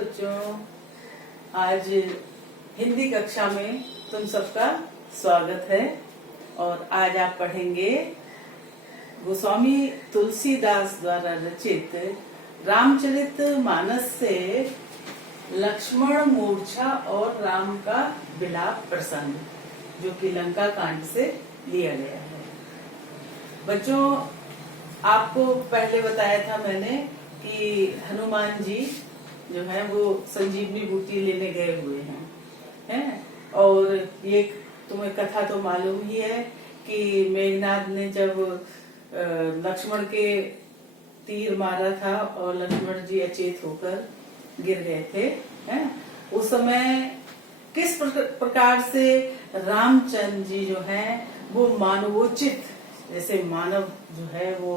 बच्चों, आज हिंदी कक्षा में तुम सबका स्वागत है। और आज आप पढ़ेंगे गोस्वामी तुलसीदास द्वारा रचित रामचरितमानस से लक्ष्मण मूर्छा और राम का विलाप प्रसंग, जो कि लंका कांड से लिया गया है। बच्चों, आपको पहले बताया था मैंने कि हनुमान जी जो है वो संजीवनी बूटी लेने गए हुए हैं। और ये तुम्हें कथा तो मालूम ही है कि मेघनाद ने जब लक्ष्मण के तीर मारा था और लक्ष्मण जी अचेत होकर गिर गए थे। उस समय किस प्रकार से रामचंद्र जी जो है वो मानवोचित, जैसे मानव जो है वो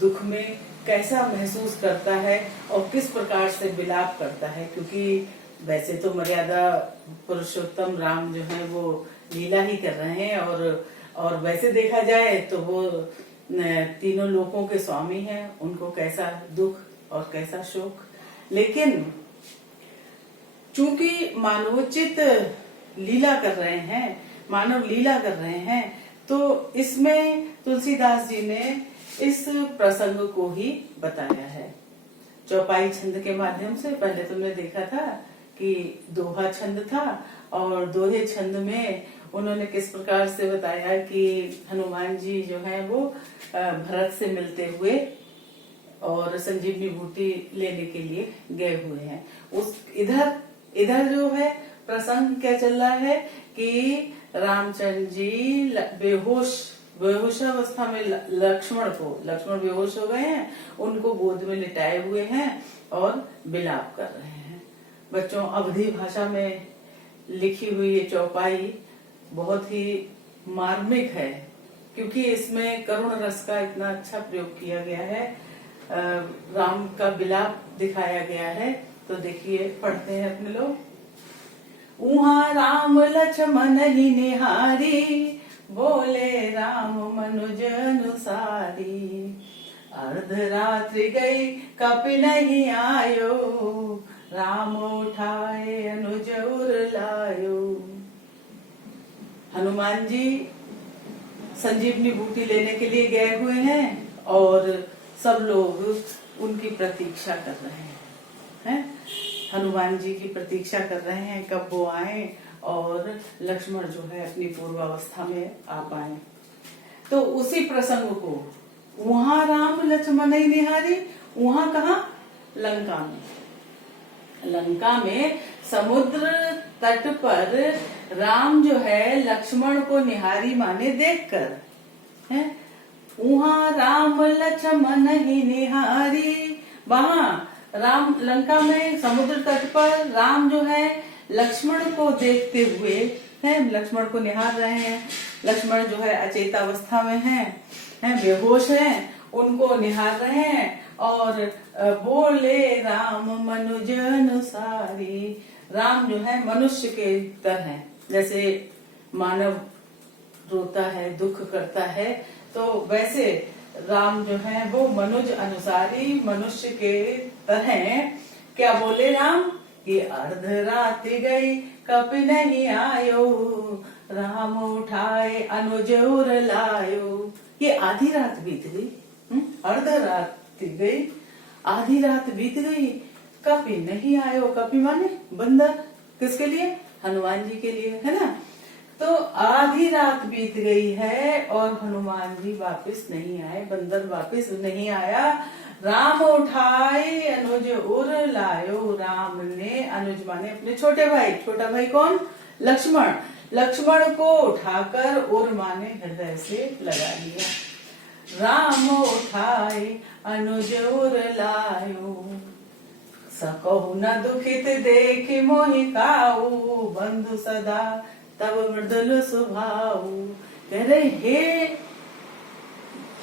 दुख में कैसा महसूस करता है और किस प्रकार से विलाप करता है, क्योंकि वैसे तो मर्यादा पुरुषोत्तम राम जो है वो लीला ही कर रहे हैं और वैसे देखा जाए तो वो तीनों लोकों के स्वामी हैं। उनको कैसा दुख और कैसा शोक, लेकिन चूंकि मानवोचित लीला कर रहे हैं, मानव लीला कर रहे हैं, तो इसमें तुलसीदास जी ने इस प्रसंग को ही बताया है चौपाई छंद के माध्यम से। पहले तुमने देखा था कि दोहा छंद था और दोहे छंद में उन्होंने किस प्रकार से बताया कि हनुमान जी जो है वो भरत से मिलते हुए और संजीवनी बूटी लेने के लिए गए हुए हैं। उस इधर जो है प्रसंग क्या चल रहा है कि रामचंद्र जी बेहोशावस्था में लक्ष्मण बेहोश हो गए हैं, उनको गोद में लिटाए हुए हैं और विलाप कर रहे हैं। बच्चों, अवधी भाषा में लिखी हुई ये चौपाई बहुत ही मार्मिक है, क्योंकि इसमें करुण रस का इतना अच्छा प्रयोग किया गया है, राम का विलाप दिखाया गया है। तो देखिए, पढ़ते हैं अपने लोग। उहाँ राम लक्ष्मण ही निहारी, बोले राम मनुज अनुसारी। अर्धरात्रि गई कपि नहीं आयो, राम उठाए अनुज उर लायो। हनुमान जी संजीवनी बूटी लेने के लिए गए हुए हैं और सब लोग उनकी प्रतीक्षा कर रहे हैं। हनुमान जी की प्रतीक्षा कर रहे हैं कब वो आए और लक्ष्मण जो है अपनी पूर्वावस्था में आ पाए। तो उसी प्रसंग को वहां राम लक्ष्मण ही निहारी, वहां कहा? लंका में। लंका में समुद्र तट पर राम जो है लक्ष्मण को निहारी माने देखकर है। वहां राम लक्ष्मण ही निहारी, वहां राम लंका में समुद्र तट पर राम जो है लक्ष्मण को देखते हुए हैं, लक्ष्मण को निहार रहे हैं। लक्ष्मण जो है अचेतावस्था में हैं, बेहोश हैं, उनको निहार रहे हैं और बोले राम मनुज अनुसारी। राम जो है मनुष्य के तरह, जैसे मानव रोता है, दुख करता है, तो वैसे राम जो है वो मनुज अनुसारी, मनुष्य के तरह। क्या बोले राम? ये अर्धरात्रि गई कपि नहीं आयो, राम उठाए अनुज उर लायो। ये आधी रात बीत गई, अर्धरात्रि गई, आधी रात बीत गई, कपि नहीं आयो। कपि माने बंदर, किसके लिए? हनुमान जी के लिए, है ना। तो आधी रात बीत गई है और हनुमान जी वापस नहीं आए, बंदर वापस नहीं आया। राम उठाए अनुज उर लायो। राम ने, अनुज माने अपने छोटे भाई, छोटा भाई कौन? लक्ष्मण। लक्ष्मण को उठाकर उर माने हृदय से लगा लिया। राम उठाए अनुज उर लायो, सकहु न दुखित देखि मोहि काऊ, बंधु सदा तब मृदुल स्वभाव। कह रहे, हे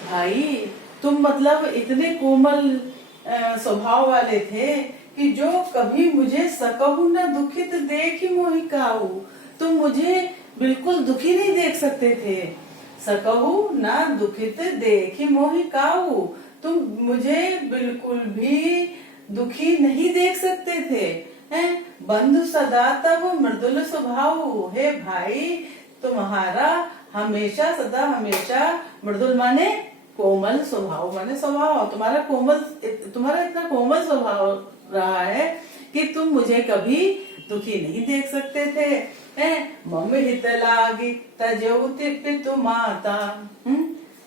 भाई, तुम मतलब इतने कोमल स्वभाव वाले थे कि जो कभी मुझे सकहु न दुखित देखि मोहि काऊ, तुम मुझे बिल्कुल दुखी नहीं देख सकते थे। सकहु न दुखित देखि मोहि काऊ, तुम मुझे बिल्कुल भी दुखी नहीं देख सकते थे। हैं बंधु सदा तब मृदुल स्वभाव, हे भाई तुम्हारा हमेशा सदा हमेशा, मृदुल माने कोमल, स्वभाव माने स्वभाव, तुम्हारा इतना कोमल स्वभाव रहा है कि तुम मुझे कभी दुखी नहीं देख सकते थे। मम हित लागी तजऊ पितु माता,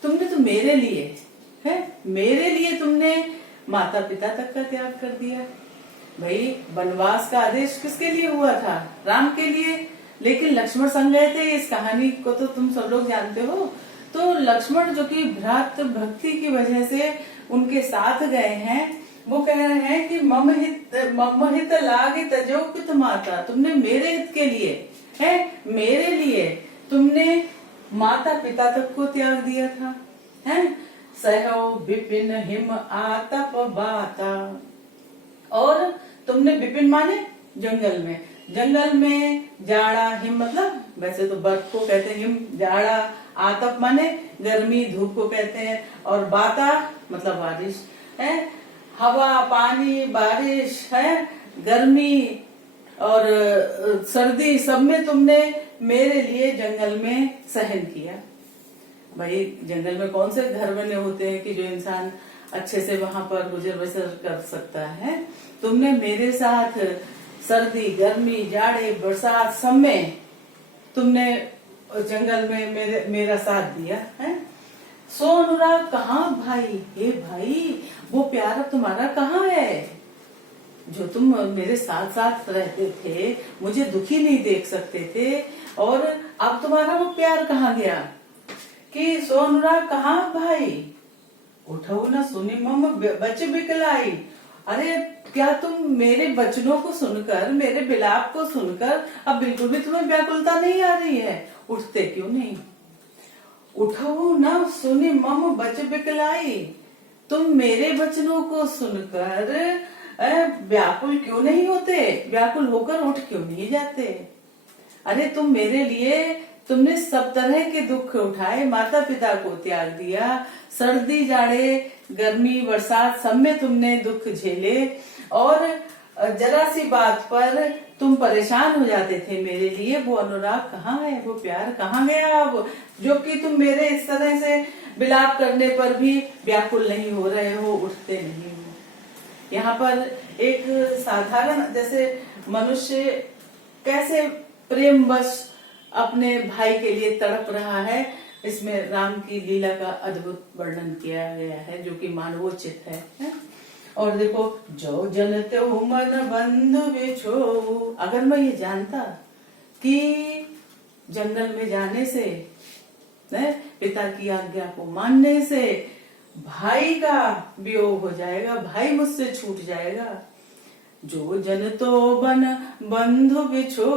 तुमने तो मेरे लिए तुमने माता पिता तक का त्याग कर दिया। भाई वनवास का आदेश किसके लिए हुआ था? राम के लिए, लेकिन लक्ष्मण संग गए थे। इस कहानी को तो तुम सब लोग जानते हो। तो लक्ष्मण जो कि भ्रातृ भक्ति की वजह से उनके साथ गए हैं, वो कह रहे हैं कि मम हित लागे तजो पित माता, तुमने मेरे हित के लिए मेरे लिए तुमने माता पिता तक को त्याग दिया था। सहो विपिन हिम आतप बाता, और तुमने विपिन माने जंगल में जाड़ा, हिम मतलब वैसे तो बर्फ को कहते हैं हिम, जाड़ा, आतप माने गर्मी धूप को कहते हैं, और बाता मतलब बारिश है। हवा पानी बारिश है, गर्मी और सर्दी, सब में तुमने मेरे लिए जंगल में सहन किया। भाई जंगल में कौन से घर बने होते हैं कि जो इंसान अच्छे से वहां पर गुजर बसर कर सकता है। तुमने मेरे साथ सर्दी गर्मी जाड़े बरसात सब में तुमने जंगल में मेरा साथ दिया है। सो अनुराग कहाँ भाई, हे भाई वो प्यार तुम्हारा कहाँ है जो तुम मेरे साथ साथ रहते थे, मुझे दुखी नहीं देख सकते थे, और अब तुम्हारा वो प्यार कहाँ गया? कि सो अनुराग कहाँ भाई, उठो न सुनी मम बच बिकलाई। अरे क्या तुम मेरे वचनों को सुनकर, मेरे विलाप को सुनकर अब बिल्कुल भी तुम्हें व्याकुलता नहीं आ रही है? उठते क्यों नहीं? उठो न सुनी मम बच बिकलाई, तुम मेरे वचनों को सुनकर व्याकुल क्यों नहीं होते? व्याकुल होकर उठ क्यों नहीं जाते? अरे तुम मेरे लिए तुमने सब तरह के दुख उठाए, माता पिता को त्याग दिया, सर्दी जाड़े गर्मी बरसात सब में तुमने दुख झेले, और जरा सी बात पर तुम परेशान हो जाते थे मेरे लिए। वो अनुराग कहाँ है, वो प्यार कहाँ गया अब, जो कि तुम मेरे इस तरह से विलाप करने पर भी व्याकुल नहीं हो रहे हो, उठते नहीं हो। यहाँ पर एक साधारण जैसे मनुष्य कैसे प्रेमवश अपने भाई के लिए तड़प रहा है, इसमें राम की लीला का अद्भुत वर्णन किया गया है, जो कि मानवोचित है। और देखो, जो जनते मन बंधु बिछो, अगर मैं ये जानता कि जंगल में जाने से, पिता की आज्ञा को मानने से भाई का वियोग हो जाएगा, भाई मुझसे छूट जाएगा। जो जन तो बन बंधु बिछो,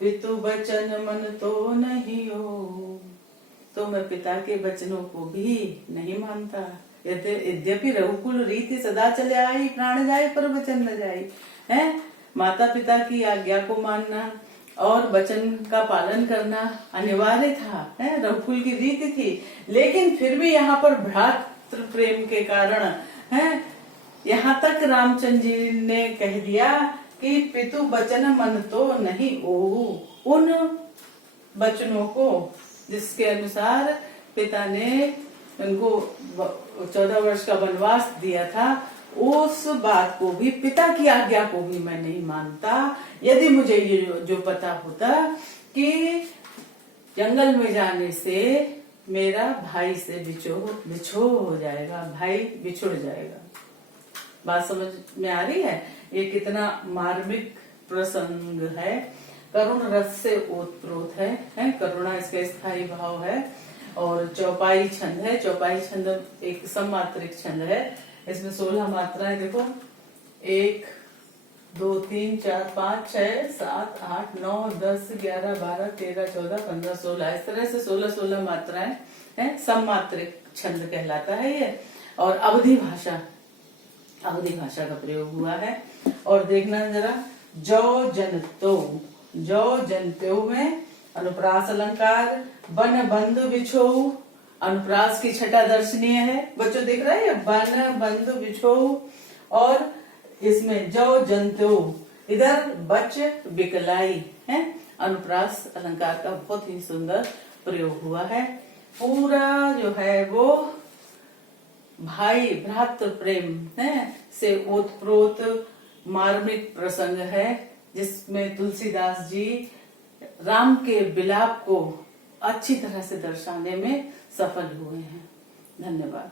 पितु वचन मन तो नहीं हो। तो मैं पिता के वचनों को भी नहीं मानता। यद्यपि रघुकुल रीति सदा चले आई, प्राण जाए पर वचन न जाए। है माता पिता की आज्ञा को मानना और वचन का पालन करना अनिवार्य था, रघुकुल की रीति थी। लेकिन फिर भी यहाँ पर भ्रातृ प्रेम के कारण यहाँ तक रामचंद्र जी ने कह दिया कि पितु वचन मन तो नहीं ओहु। उन वचनों को जिसके अनुसार पिता ने उनको 14 वर्ष का वनवास दिया था, उस बात को भी, पिता की आज्ञा को भी मैं नहीं मानता। यदि मुझे ये जो पता होता कि जंगल में जाने से मेरा भाई से बिछो हो जाएगा, भाई बिछुड़ जाएगा। बात समझ में आ रही है? ये कितना मार्मिक प्रसंग है, करुण रस से ओतप्रोत है, करुणा इसका स्थायी भाव है, और चौपाई छंद है। चौपाई छंद एक सममात्रिक छंद है। इसमें 16 मात्राएं देखो, 1 2 3 4 5 6 7 8 9 10 11 12 13 14 15 16, इस तरह से 16 मात्राएं हैं। सममात्रिक छंद कहलाता है ये, और अवधि भाषा का प्रयोग हुआ है। और देखना जरा, जो जनतो में अनुप्रास अलंकार, बन बंधु बिछो, अनुप्रास की छटा दर्शनीय है। बच्चों देख रहे हैं, बन बंधु बिछो, और इसमें जो जंतु इधर बच बिकलाई है, अनुप्रास अलंकार का बहुत ही सुंदर प्रयोग हुआ है। पूरा जो है वो भाई भ्रातृ प्रेम है से ओतप्रोत मार्मिक प्रसंग है, जिसमें तुलसीदास जी राम के विलाप को अच्छी तरह से दर्शाने में सफल हुए हैं। धन्यवाद।